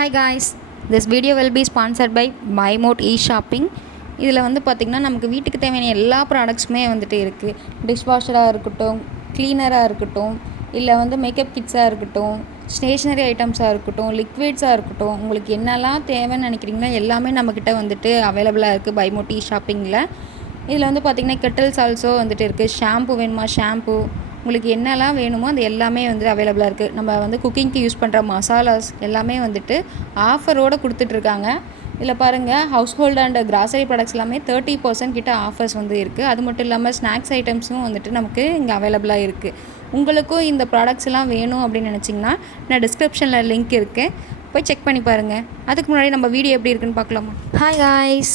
Hi guys, this video will be sponsored by BuyMode e-shopping. இதில் வந்து பார்த்திங்கன்னா நமக்கு வீட்டுக்கு தேவையான எல்லா ப்ராடக்ட்ஸுமே வந்துட்டு இருக்குது. டிஷ்வாஷராக இருக்கட்டும், க்ளீனராக இருக்கட்டும், இல்லை வந்து மேக்கப் கிட்ஸாக இருக்கட்டும், ஸ்டேஷ்னரி ஐட்டம்ஸாக இருக்கட்டும், லிக்விட்ஸாக இருக்கட்டும், உங்களுக்கு என்னெல்லாம் தேவைன்னு நினைக்கிறீங்களோ எல்லாமே நம்மக்கிட்ட வந்துட்டு அவைலபிளாக இருக்குது BuyMode e-shoppingல. இதில் வந்து பார்த்திங்கன்னா கெட்டில்ஸ் ஆல்சோ வந்துட்டு இருக்குது. ஷாம்பு வேணுமா ஷாம்பு, உங்களுக்கு என்னெல்லாம் வேணுமோ அது எல்லாமே வந்துட்டு அவைலபிளாக இருக்குது. நம்ம வந்து குக்கிங்க்கு யூஸ் பண்ணுற மசாலாஸ் எல்லாமே வந்துட்டு ஆஃபரோடு கொடுத்துட்ருக்காங்க. இதில் பாருங்கள், house hold and grocery products எல்லாமே 30% கிட்ட ஆஃபர்ஸ் வந்து இருக்குது. அது மட்டும் இல்லாமல் ஸ்நாக்ஸ் ஐட்டம்ஸும் வந்துட்டு நமக்கு இங்கே அவைலபிளாக இருக்குது. உங்களுக்கும் இந்த ப்ராடக்ட்ஸ் எல்லாம் வேணும் அப்படின்னு நினச்சிங்கன்னா நான் டிஸ்கிரிப்ஷனில் லிங்க் இருக்குது, போய் செக் பண்ணி பாருங்கள். அதுக்கு முன்னாடி நம்ம வீடியோ எப்படி இருக்குன்னு பார்க்கலாமா? ஹாய் காய்ஸ்,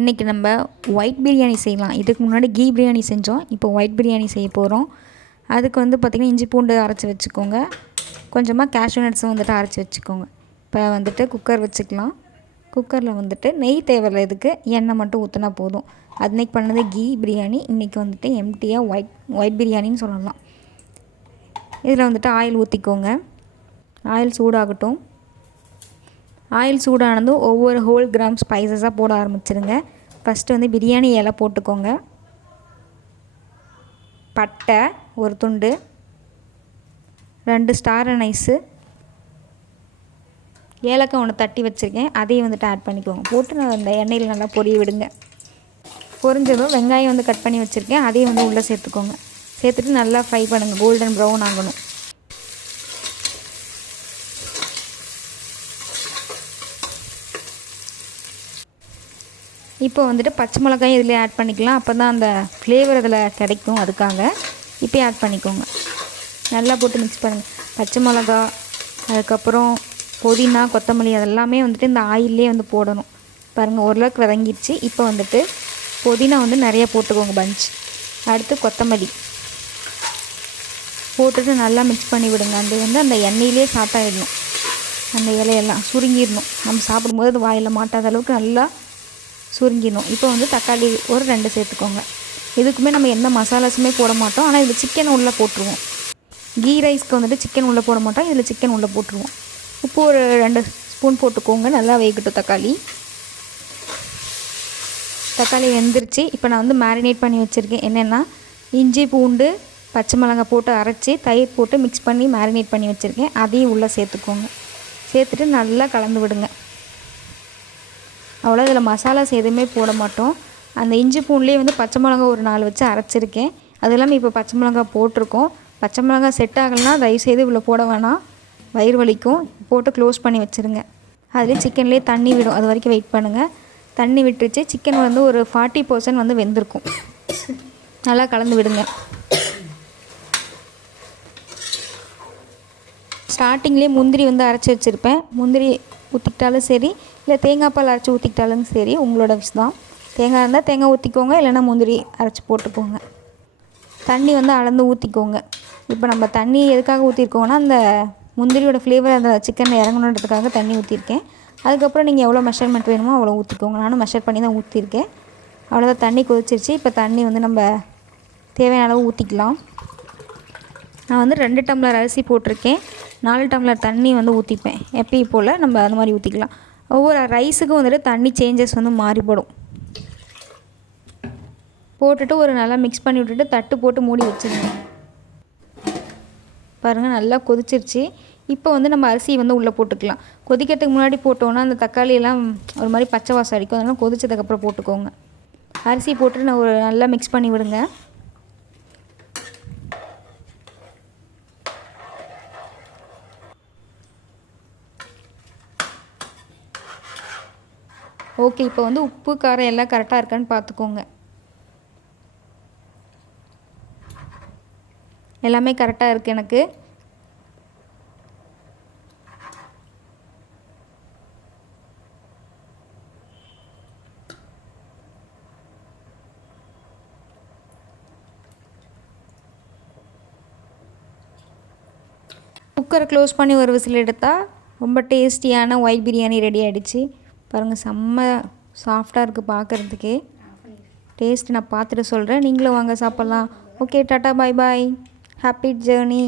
இன்றைக்கி நம்ம ஒயிட் பிரியாணி செய்யலாம். இதுக்கு முன்னாடி கீ பிரியாணி செஞ்சோம், இப்போ ஒயிட் பிரியாணி செய்ய போகிறோம். அதுக்கு வந்து பார்த்திங்கன்னா இஞ்சி பூண்டு அரைச்சி வச்சுக்கோங்க, கொஞ்சமாக கேஷ்யூ நட்ஸும் வந்துட்டு அரைச்சி வச்சுக்கோங்க. இப்போ வந்துட்டு குக்கர் வச்சுக்கலாம். குக்கரில் வந்துட்டு நெய் தேவையில்லை, இதுக்கு எண்ணெய் மட்டும் ஊற்றினா போதும். அது இன்றைக்கி பண்ணது கீ பிரியாணி, இன்றைக்கி வந்துட்டு எம்டியாக ஒயிட் பிரியாணின்னு சொல்லலாம். இதில் வந்துட்டு ஆயில் ஊற்றிக்கோங்க. ஆயில் சூடாகட்டும். ஆயில் சூடானதும் ஒவ்வொரு ஹோல் கிராம் ஸ்பைசஸாக போட ஆரம்பிச்சிருங்க. ஃபஸ்ட்டு வந்து பிரியாணி இலை போட்டுக்கோங்க, பட்டை ஒரு துண்டு, 2 ஸ்டார் அனைஸு, ஏலக்காய் ஒன்று தட்டி வச்சுருக்கேன், அதையும் வந்துட்டு ஆட் பண்ணிக்கோங்க. போட்டு நான் அந்த எண்ணெயில் நல்லா பொரிய விடுங்க. பொரிஞ்சதும் வெங்காயம் வந்து கட் பண்ணி வச்சுருக்கேன், அதையும் வந்து உள்ளே சேர்த்துக்கோங்க. சேர்த்துட்டு நல்லா ஃப்ரை பண்ணுங்கள், கோல்டன் ப்ரௌன் ஆகணும். இப்போ வந்துட்டு பச்சை மிளகாயும் இதில் ஆட் பண்ணிக்கலாம், அப்போ தான் அந்த ஃப்ளேவர் அதில் கிடைக்கும், அதுக்காக இப்போ ஆட் பண்ணிக்கோங்க. நல்லா போட்டு மிக்ஸ் பண்ணுங்கள். பச்சை மிளகா, அதுக்கப்புறம் புதினா, கொத்தமல்லி அதெல்லாமே வந்துட்டு இந்த ஆயிலே வந்து போடணும். பாருங்கள், ஓரளவுக்கு வதங்கிடுச்சு. இப்போ வந்துட்டு புதினா வந்து நிறையா போட்டுக்கோங்க, பஞ்ச். அடுத்து கொத்தமல்லி போட்டுட்டு நல்லா மிக்ஸ் பண்ணி விடுங்க. அது வந்து அந்த எண்ணெயிலே சாட்டாயிடணும், அந்த இலையெல்லாம் சுருங்கிடணும். நம்ம சாப்பிடும்போது அது வாயில் மாட்டாத அளவுக்கு நல்லா சுருங்கிடணும். இப்போ வந்து தக்காளி ஒரு 2 சேர்த்துக்கோங்க. இதுக்குமே நம்ம எந்த மசாலாஸுமே போட மாட்டோம், ஆனால் இதில் சிக்கன் உள்ளே போட்டுருவோம். கீ ரைஸ்க்கு வந்துட்டு சிக்கன் உள்ளே போட மாட்டோம், இதில் சிக்கன் உள்ளே போட்டுருவோம். உப்பு ஒரு 2 ஸ்பூன் போட்டுக்கோங்க. நல்லா வேகட்டும் தக்காளி. தக்காளி வெந்துருச்சு. இப்போ நான் வந்து மேரினேட் பண்ணி வச்சுருக்கேன். என்னென்னா இஞ்சி பூண்டு பச்சை மிளகாய் போட்டு அரைச்சி தயிர் போட்டு மிக்ஸ் பண்ணி மேரினேட் பண்ணி வச்சுருக்கேன், அதையும் உள்ளே சேர்த்துக்கோங்க. சேர்த்துட்டு நல்லா கலந்து விடுங்க. அவ்வளோ, இதில் மசாலாஸ் எதுவுமே போட மாட்டோம். அந்த இஞ்சி பூண்டுலேயே வந்து பச்சை மிளகா ஒரு 4 வச்சு அரைச்சிருக்கேன். அது இல்லாமல் இப்போ பச்சை மிளகா போட்டிருக்கோம். பச்சை மிளகா செட் ஆகலைன்னா தயவுசெய்து இவ்வளோ போட வேணாம், வயிறு வலிக்கும். போட்டு க்ளோஸ் பண்ணி வச்சுருங்க. அதுலேயே சிக்கன்லேயே தண்ணி விடும், அது வரைக்கும் வெயிட் பண்ணுங்கள். தண்ணி விட்டுருச்சு. சிக்கன் வந்து ஒரு 40% வந்து வெந்திருக்கும். நல்லா கலந்து விடுங்க. ஸ்டார்டிங்லேயே முந்திரி வந்து அரைச்சி வச்சுருப்பேன், முந்திரி ஊற்றிக்கிட்டாலும் சரி, இல்லை தேங்காய் பால் அரைச்சி ஊற்றிக்கிட்டாலும் சரி, உங்களோட விஷ் தான். தேங்காய் இருந்தால் தேங்காய் ஊற்றிக்கோங்க, இல்லைனா முந்திரி அரைச்சி போட்டுக்கோங்க. தண்ணி வந்து அளந்து ஊற்றிக்கோங்க. இப்போ நம்ம தண்ணி எதுக்காக ஊற்றிருக்கோன்னா, அந்த முந்திரியோட ஃப்ளேவர் அந்த சிக்கனில் இறங்கணுன்றதுக்காக தண்ணி ஊற்றிருக்கேன். அதுக்கப்புறம் நீங்கள் எவ்வளோ மெஷர்மெண்ட் வேணுமோ அவ்வளோ ஊற்றிக்கோங்க. நானும் மெஷர் பண்ணி தான் ஊற்றிருக்கேன். அவ்வளோதான், தண்ணி கொதிச்சிருச்சு. இப்போ தண்ணி வந்து நம்ம தேவையான அளவு ஊற்றிக்கலாம். நான் வந்து 2 டம்ளர் அரிசி போட்டிருக்கேன், 4 டம்ளர் தண்ணி வந்து ஊற்றிப்பேன். எப்பயும் போல் நம்ம அந்த மாதிரி ஊற்றிக்கலாம். ஒவ்வொரு ரைஸுக்கும் வந்துட்டு தண்ணி சேஞ்சஸ் வந்து மாறிப்படும். போட்டுட்டு ஒரு நல்லா மிக்ஸ் பண்ணி விட்டுட்டு தட்டு போட்டு மூடி வச்சுருங்க. பாருங்கள், நல்லா கொதிச்சிருச்சு. இப்போ வந்து நம்ம அரிசி வந்து உள்ளே போட்டுக்கலாம். கொதிக்கிறதுக்கு முன்னாடி போட்டோன்னா அந்த தக்காளியெல்லாம் ஒரு மாதிரி பச்சை வாசம் அடிக்கும், அதனால் கொதிச்சதுக்கப்புறம் போட்டுக்கோங்க. அரிசி போட்டுட்டு நான் ஒரு நல்லா மிக்ஸ் பண்ணி விடுங்க. ஓகே, இப்போ வந்து உப்பு காரம் எல்லாம் கரெக்டாக இருக்கான்னு பார்த்துக்கோங்க. எல்லாமே கரெக்டாக இருக்குது எனக்கு. குக்கரை க்ளோஸ் பண்ணி ஒரு விசில் எடுத்தால் ரொம்ப டேஸ்டியான ஒயிட் பிரியாணி ரெடி ஆகிடுச்சு. பாருங்கள், செம்ம சாஃப்டாக இருக்குது பார்க்குறதுக்கே. டேஸ்ட் நான் பார்த்துட்டு சொல்கிறேன், நீங்களும் வாங்க சாப்பிட்லாம். ஓகே, டாட்டா, பாய் பாய், ஹாப்பி ஜேர்னி.